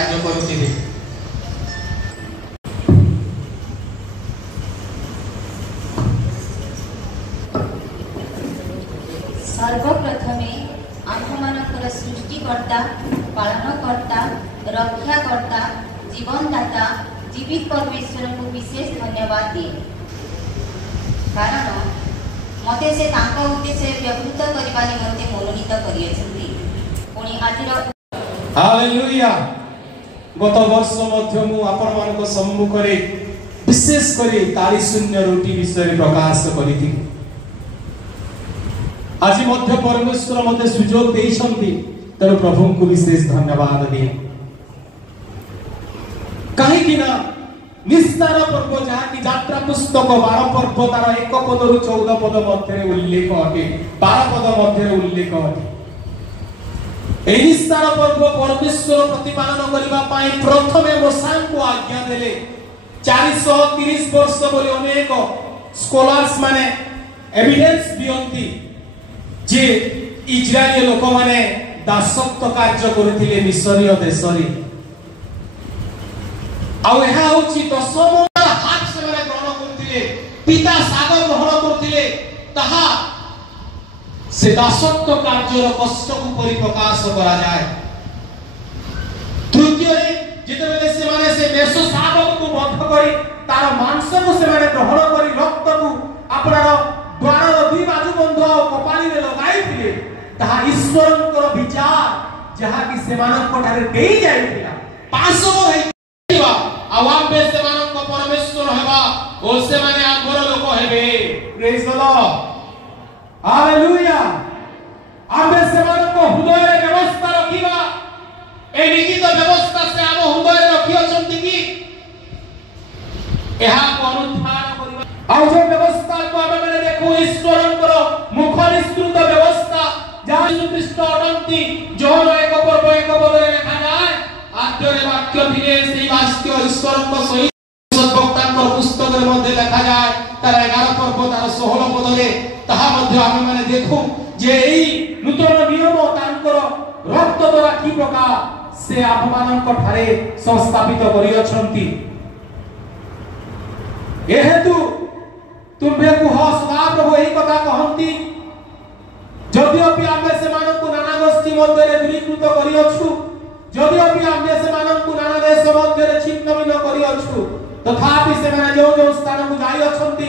କାର୍ଯ୍ୟ କରୁଥିବେ। सर्वप्रथमे आम्भमानकर सृष्टिकर्ता, पालनकर्ता, रक्षाकर्ता, जीवनदाता, जीवित परमेश्वर को विशेष धन्यवाद दिए, कारण मते से तांका उद्देश्य व्यवहृत करबा निमंते मनोनीत करियछन्ति। पुणी आजिर हालेलुया। गत वर्ष मध्य मु आपण मानक सम्मुख रे विशेष करी तारी शून्य रोटी विषय प्रकाश करिथि। आज मध्य परमेश्वर मते सुजोग देइछन्ति, तेणु प्रभु को विशेष धन्यवाद दिए। कहीं कि ना निस्तार पर्व जहाँ की यात्रा पुस्तक 12 पर्व तार 1 पदरु 14 पद मध्य उल्लेख अटे, 12 पद मध्य उल्लेख अटे। एही निस्तार पर्व परमेश्वर प्रतिपालन करिबा पाई प्रथमे मोसा को आज्ञा देले। 430 वर्ष बोली अनेक स्कॉलर्स माने एविडेंस दियंती जे इजराइल लोक माने दासत्व कार्य करथिले मिस्रीय देशरी। आउ एहा होची दशम हाथ से माने ग्रहण करथिले, पिता सागर ग्रहण करथिले, ताहा से दासत्व कार्यर कष्ट को परिप्रकाश करा जाए। तृतीय जेतेबेले से माने से देश सागर को बंध करी तार मांस को से माने ग्रहण करी रक्त को आपनार द्वार दुई बाजू बंध कपाली रे लगाई थिले, ताहा ईश्वरकर विचार जहा कि सेमानक ठारे देई जाइथिला। पासो हेइबा आवाबे सेमानक परमेश्वर हेबा ओ से माने आंबर लोक हेबे। Praise the Lord, hallelujah. आंबे सेमानक हृदय रे व्यवस्था रखिबा, ए निहित व्यवस्था से आम हृदय रे रखि अछंती कि एहा को अनुधान करिबा। आ जे व्यवस्था को आमे माने देखो ईश्वरकर मुख निस्तृत व्यवस्था जहाँ यीशु ख्रीष्ट अटंती। जोहन 1 पर्व 1 पदरे लिखा जाए, आद्यरे वाक्य थिले, सेही वाक्य ईश्वरक सहित सद्भक्तांकर पुस्तक रे मध्ये लिखा जाए। तार 11 पर्व तार 16 पदरे ताहा मध्ये आमे माने देखो जे एही नूतन नियम तांकर रक्त द्वारा की प्रकार से आपमानक ठारे संस्थापित करि अछंती। एहेतु तुम्हे कुह सदा प्रभु एही कथा कहंती, जदिओपि आमे सेमानकु नाना गोष्ठी मध्य रे दूरीकृत करि अछु, जदिओपि आमे सेमानकु नाना देश मध्य रे छिन्नभिन्न करि अछु, तथापि सेमाने जो स्थान को जाई अछंती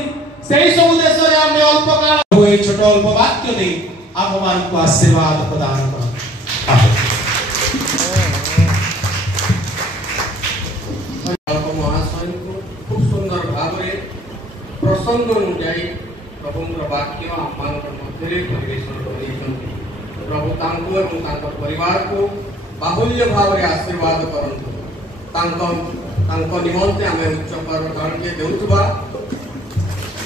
सेही सब देश रे आमे अल्प काल होई छोट अल्प वाक्य दे आपमान को आशीर्वाद प्रदान कर। अल्प महाशय को खूब सुंदर भाव रे प्रसंग अनुଯାୟୀ प्रभुଙ୍କର वाक्य आमମାନଙ୍କ ମଧ୍ୟରେ ପରିବେଷଣ କରିଛନ୍ତି। प्रभु तांको एवं तांको परिवार को बाहुल्य भावरे आशीर्वाद करନ୍ତୁ। तांको निमंते आमे उच्च पर कारणीय देउथबा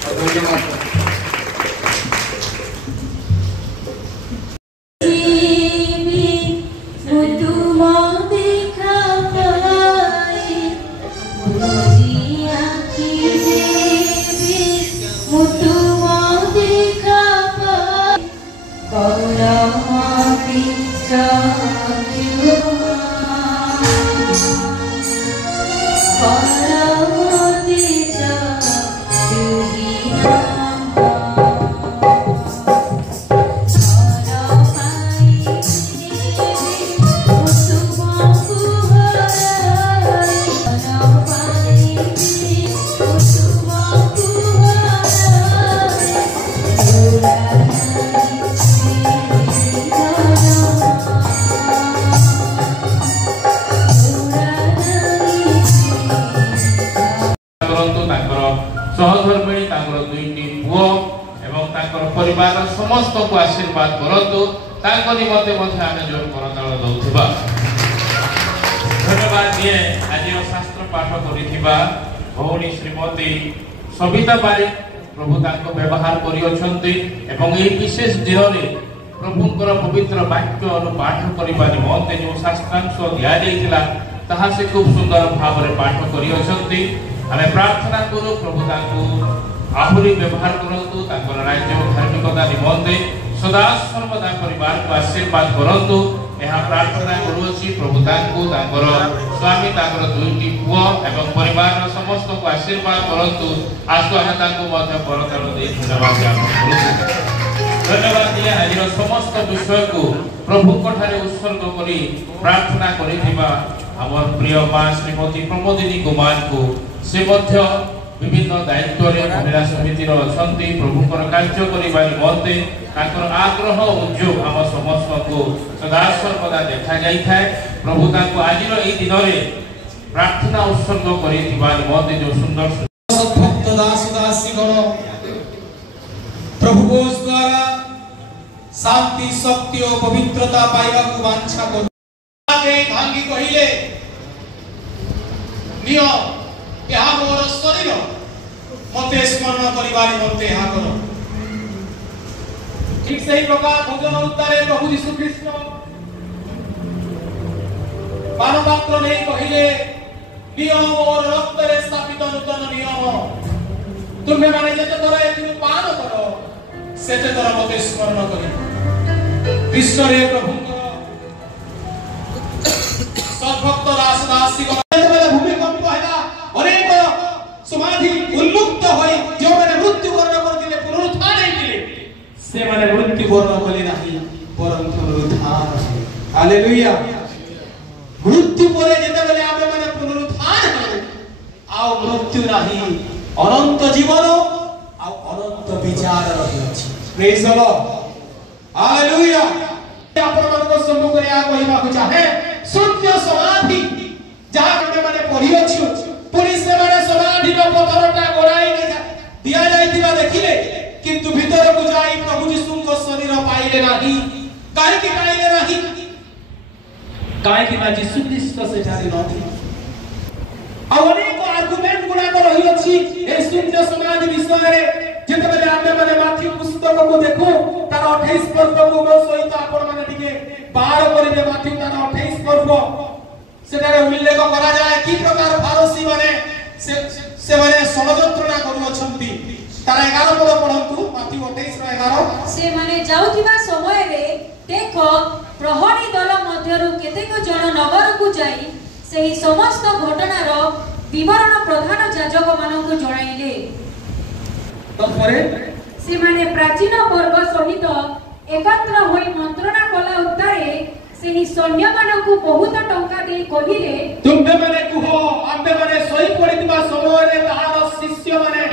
धन्यवाद। सहधर्मिणी तांकर दुईटी पुओ एवं तांकर परिवार समस्त को आशीर्वाद करंतु। तांको निमंते मध्ये आमे जोर करताल दउथिबा। धन्यवाद दिए आज शास्त्र पाठ करिथिबा भौणी श्रीमती सविता बारी प्रभु तांको व्यवहार करि अछंती एवं एही विशेष दिन रे प्रभुंकर पवित्र वाक्य अनुपाठ करिबा निमंते जो शास्त्रांश दिया जाइतिला ताहा से खूब सुंदर भाव रे पाठ करि अछंती। आमे प्रार्थना करू प्रभु तांको आहुरी व्यवहार करंतु, तांकर राज्य धार्मिकता निमंते सदा सर्वदा परिवार को आशीर्वाद करंतु। ଏହା ପ୍ରାର୍ଥନା କରୁଅଛି ପ୍ରଭୁ ତାଙ୍କୁ ତାଙ୍କର ସ୍ୱାମୀ ତାଙ୍କର ଦୁଇଟି ପୁଅ ଏବଂ ପରିବାରର ସମସ୍ତଙ୍କୁ ଆଶୀର୍ବାଦ କରନ୍ତୁ। ଆସୁ ଆମେ ତାଙ୍କୁ ମଧ୍ୟ କରତାଳ ଦେଇ ଧନ୍ୟବାଦ ଜ୍ଞାପନ କରୁଛୁ। ଧନ୍ୟବାଦ ଦିଏ ଆଜିର ସମସ୍ତ ବିଷୟକୁ ପ୍ରଭୁଙ୍କ ଠାରେ ଉତ୍ସର୍ଗ କରି ପ୍ରାର୍ଥନା କରିଥିବା ଆମର ପ୍ରିୟ ମା ଶ୍ରୀମତୀ ପ୍ରମୋଦିନୀ କୁମାରଙ୍କୁ ସେ ମଧ୍ୟ ବିଭିନ୍ନ ଦାୟିତ୍ୱରେ ମହିଳା ସମିତିର ଅଛନ୍ତି। ପ୍ରଭୁଙ୍କର କାର୍ଯ୍ୟ କରିବା ନିମନ୍ତେ ତାଙ୍କର ଆଗ୍ରହ ଉଦ୍ୟୋଗ ଆମ ସମସ୍ତଙ୍କୁ ସଦାସର୍ବଦା ଦେଖାଯାଇଥାଏ। ପ୍ରଭୁ ତାଙ୍କୁ ଆଜିର ଏହି ଦିନରେ ପ୍ରାର୍ଥନା ଉତ୍ସର୍ଗ କରିଥିବା ନିମନ୍ତେ ଯେଉଁ ସୁନ୍ଦର ଭକ୍ତ ଦାସ ଦାସୀଗଣ ପ୍ରଭୁ ବୋଷ ଦ୍ୱାରା ଶାନ୍ତି ଶକ୍ତି ଓ ପବିତ୍ରତା ପାଇବାକୁ ବାଞ୍ଛା କରୁ। ଭାଙ୍ଗି କହିଲେ ନିଅ ଏହା ମୋର ଶରୀର, ମତେ ସ୍ମରଣ କରିବା ନିମନ୍ତେ ଏହା କର। ଠିକ ସେହି ପ୍ରକାର ଭୋଜନ ଉତ୍ତାରେ ପ୍ରଭୁ ଯୀଶୁ ଖ୍ରୀଷ୍ଟ ପାନପାତ୍ର ନେଇ କହିଲେ ନିୟମ ମୋର ରକ୍ତରେ ସ୍ଥାପିତ ନୂତନ ନିୟମ, ତୁମେମାନେ ଯେତେ ଥର ଏଥିରୁ ପାନ କର ସେତେ ଥର ମତେ ସ୍ମରଣ କରିବ। ବିଶ୍ୱରେ ପ୍ରଭୁଙ୍କର ସଦ୍ଭକ୍ତ ଦାସ ଦାସୀଗଣ ଯେତେବେଳେ ଭୂମିକମ୍ପ ହେଲା ଅନେକ ସମାଧି ଉନ୍ମୁକ୍ତ ହୋଇ ଯେଉଁମାନେ ମୃତ୍ୟୁବରଣ କରିଥିଲେ ପୁନରୁତ୍ଥାନ ହେଇଥିଲେ ସେମାନେ ମୃତ୍ୟୁବରଣ କଲେ ନାହିଁ ବରଂ ପୁନରୁତ୍ଥାନ ହେଲେ। ହାଲେଲୁୟା। ମୃତ୍ୟୁ ପରେ ଯେତେବେଳେ ଆମେମାନେ ପୁନରୁତ୍ଥାନ ହେଲେ ଆଉ ମୃତ୍ୟୁ ନାହିଁ, ଅନନ୍ତ ଜୀବନ ଆଉ ଅନନ୍ତ ବିଚାର ରହିଅଛି। ପ୍ରେଜ ଦ ଲର୍ଡ। ହାଲେଲୁୟା। ଆପଣମାନଙ୍କ ସମ୍ମୁଖରେ ଏହା କହିବାକୁ ଚାହେଁ ଶୂନ୍ୟ ସମାଧି ଯାହା ଆମେମାନେ ପଢିଅଛୁ, ପୁଣି ସେମାନେ ସମାଧିର ପଥରଟା ଗଡ଼ାଇ ଦିଆଯାଇଥିବା ଦେଖିଲେ କିନ୍ତୁ ଭିତରକୁ ଯାଇ ପ୍ରଭୁ ଯୀଶୁଙ୍କ ଶରୀର ପାଇଲେ ନାହିଁ। କାହିଁକି ପାଇଲେ ନାହିଁ? କାହିଁକି ନା ଯୀଶୁ ଖ୍ରୀଷ୍ଟ ସେଠାରେ ନଥିଲେ। ଆଉ ଅନେକ ଆର୍ଗୁମେଣ୍ଟ ଗୁଡ଼ାକ ରହିଅଛି ଏହି ଶୂନ୍ୟ ସମାଧି ବିଷୟରେ। ଯେତେବେଳେ ଆମେମାନେ ମାଥ୍ୟୁ ପୁସ୍ତକକୁ ଦେଖୁ ତାର 28 ପର୍ବକୁ ମୋ ସହିତ ଆପଣମାନେ ଟିକେ ବାହାର କରିବେ। ମାଥ୍ୟୁ ତାର 28 ପର୍ବ ସେଠାରେ ଉଲ୍ଲେଖ କରାଯାଏ କି ପ୍ରକାର ଫାରସୀ ମାନେ ସେମାନେ ଷଡ଼ଯନ୍ତ୍ରଣା କରୁଅଛନ୍ତି। ତାର 11 ପଦ ପଢ଼ନ୍ତୁ। ମାଥ୍ୟୁ 28:11। ସେମାନେ ଯାଉଥିବା ସମୟରେ ଦେଖ ପ୍ରହରୀ ଦଳ ମଧ୍ୟରୁ କେତେକ ଜଣ ନଗରକୁ ଯାଇ ସେହି ସମସ୍ତ ଘଟଣାର ବିବରଣ ପ୍ରଧାନ ଯାଜକମାନଙ୍କୁ ଜଣାଇଲେ। ତାପରେ ସେମାନେ ପ୍ରାଚୀନ ବର୍ଗ ସହିତ ଏକତ୍ର ହୋଇ ମନ୍ତ୍ରଣା କଲା ଉତ୍ତାରେ ସେହି ସୈନ୍ୟମାନଙ୍କୁ ବହୁତ ଟଙ୍କା ଦେଇ କହିଲେ, ତୁମେମାନେ କୁହ ଆମ୍ଭେମାନେ ଶୋଇ ପଡ଼ିଥିବା ସମୟରେ ତାହାର ଶିଷ୍ୟମାନେ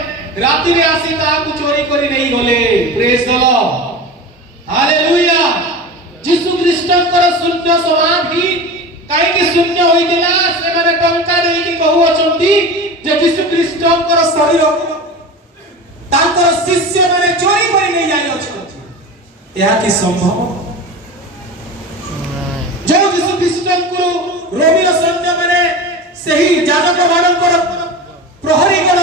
ରାତିରେ ଆସି ତାହାକୁ ଚୋରି କରି ନେଇଗଲେ। ପ୍ରେଜ ଦ ଲର୍ଡ। ହାଲେଲୁୟା। ଯୀଶୁ ଖ୍ରୀଷ୍ଟଙ୍କର ଶୂନ୍ୟ ସମାଧି କାହିଁକି ଶୂନ୍ୟ ହୋଇଥିଲା? ସେମାନେ ଟଙ୍କା ଦେଇକି କହୁଅଛନ୍ତି ଯେ ଯୀଶୁ ଖ୍ରୀଷ୍ଟଙ୍କର ଶରୀରକୁ ତାଙ୍କର ଶିଷ୍ୟମାନେ ଚୋରି କରି ନେଇ ଯାଇଅଛନ୍ତି। ଏହା କି ସମ୍ଭବ? ଯେଉଁ ଯୀଶୁ ଖ୍ରୀଷ୍ଟଙ୍କୁ ରୋମୀୟ ସୈନ୍ୟମାନେ ସେହି ଯାଜକମାନଙ୍କର ପ୍ରହରୀଗଣ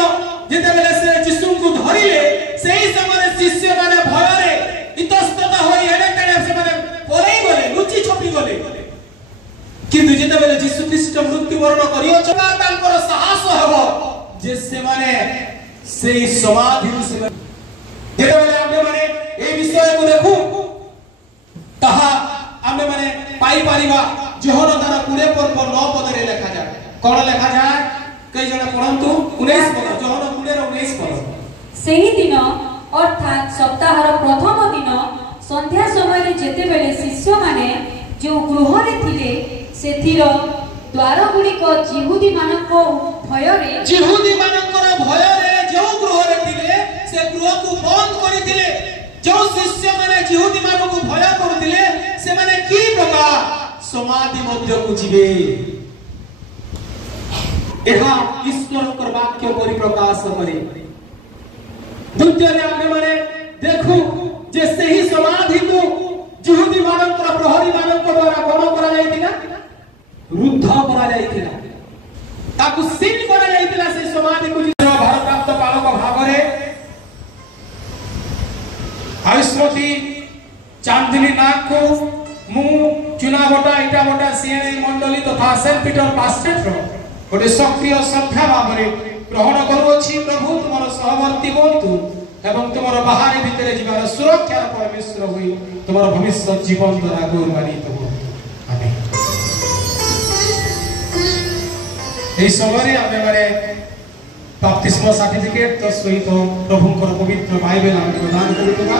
ଯେତେବେଳେ ସେ ଯୀଶୁଙ୍କୁ ଧରିଲେ ସେହି ସମୟରେ ଶିଷ୍ୟମାନେ ଭୟରେ ଇତସ୍ତତ ହୋଇ ଏଣେ ତେଣେ ସେମାନେ ପଳେଇ ଗଲେ, ଲୁଚି ଛପି ଗଲେ। କିନ୍ତୁ ଯେତେବେଳେ ଯୀଶୁ ଖ୍ରୀଷ୍ଟ ମୃତ୍ୟୁବରଣ କରିଅଛନ୍ତି ତାଙ୍କର ସାହସ ହେବ ଯେ ସେମାନେ ସେହି ସମାଧିରୁ ସେମାନେ ଯେତେବେଳେ ଆମେମାନେ ଏହି ବିଷୟକୁ ଦେଖୁ ତାହା ଆମେମାନେ ପାଇପାରିବା। ଯୋହନ ତାର 20 ପର୍ବ 9 ପଦରେ ଲେଖାଯାଏ। କଣ ଲେଖାଯାଏ? କେଇ ଜଣ ପଢ଼ନ୍ତୁ। 19 ପଦ। ଯୋହନ 20:19 ପଦ। ସେହି ଦିନ ଅର୍ଥାତ୍ ସପ୍ତାହର ପ୍ରଥମ ଦିନ ସନ୍ଧ୍ୟା ସମୟରେ ଯେତେବେଳେ ଶିଷ୍ୟମାନେ ଯେଉଁ ଗୃହରେ ଥିଲେ ସେଥିର ଦ୍ୱାରଗୁଡ଼ିକ ଜିହୁଦୀମାନଙ୍କ ଭୟରେ ଯେଉଁ ଗୃହରେ ଥିଲେ ସେ ଗୃହକୁ ବନ୍ଦ କରିଥିଲେ। ଯେଉଁ ଶିଷ୍ୟମାନେ ଜିହୁଦୀମାନଙ୍କୁ ଭୟ କରୁଥିଲେ ସେମାନେ କି ପ୍ରକାର ସମାଧି ମଧ୍ୟକୁ ଯିବେ? ଏହା ଈଶ୍ୱରଙ୍କର ବାକ୍ୟ ପରିପ୍ରକାଶ କରେ। ଦ୍ୱିତୀୟରେ ଆମେମାନେ ଦେଖୁ ଯେ ସେହି ସମାଧିକୁ ଜିହୁଦୀମାନଙ୍କର ପ୍ରହରୀମାନଙ୍କ ଦ୍ୱାରା କଣ କରାଯାଇଥିଲା? ରୁଦ୍ଧ କରାଯାଇଥିଲା। ତାକୁ ସିଲ୍ କରାଯାଇଥିଲା। ସେ ସମାଧିକୁ ଭାରପ୍ରାପ୍ତ ପାଳକ ଭାବରେ ଆୟୁଷ୍ମତୀ ଚାନ୍ଦିନୀ ନାଗକୁ ମୁଁ ଚୁନାବଟା ଇଟାବଟା ସିଏଣି ମଣ୍ଡଳୀ ତଥା ସେଣ୍ଟ ପିଟର ପାଷ୍ଟେଟ୍ର ଗୋଟେ ସକ୍ରିୟ ଶ୍ରଦ୍ଧା ଭାବରେ ଗ୍ରହଣ କରୁଅଛି। ପ୍ରଭୁ ତୁମର ସହବର୍ତ୍ତୀ ହୁଅନ୍ତୁ ଏବଂ ତୁମର ବାହାରେ ଭିତରେ ଯିବାର ସୁରକ୍ଷାର ପରମେଶ୍ୱର ହୋଇ ତୁମର ଭବିଷ୍ୟତ ଜୀବନ ଦ୍ୱାରା ଗୌରବାନ୍ୱିତ ହୁଅନ୍ତୁ। এই সময়ে আমি মানে বাপ্তিস্ম সার্টিফিকেট তো সহিত প্রভুঙ্কর পবিত্র বাইবেল আমি প্রদান করুথিবা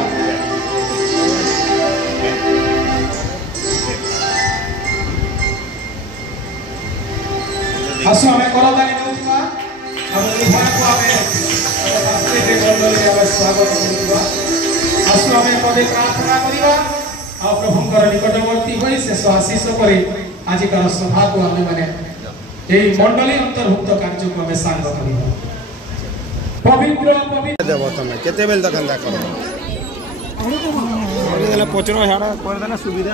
আসু আমি করদানি নেউথিবা ଆମ ଉଭୟକୁ ଆମେ ସାଂସ୍କୃତିକ ମଣ୍ଡଳୀରେ ଆମେ ସ୍ୱାଗତ କରୁଥିବା ଆସୁ ଆମେ ପଦେ ପ୍ରାର୍ଥନା କରିବା ଆଉ ପ୍ରଭୁଙ୍କର ନିକଟବର୍ତ୍ତୀ ହୋଇ ଶେଷ ଆଶୀଷ କରି ଆଜିକାର ସଭାକୁ ଆମେ ମାନେ এই মণ্ডলী অন্তর্ভুক্ত কার্যକୁ ଆମେ ସାଙ୍ଗ କରିବା ପବିତ୍ର ପବିତ୍ର দেব তুমি কেতেবেল দোকান দা করো করে পচরা ঝাড়া করে দেনা সুবিধা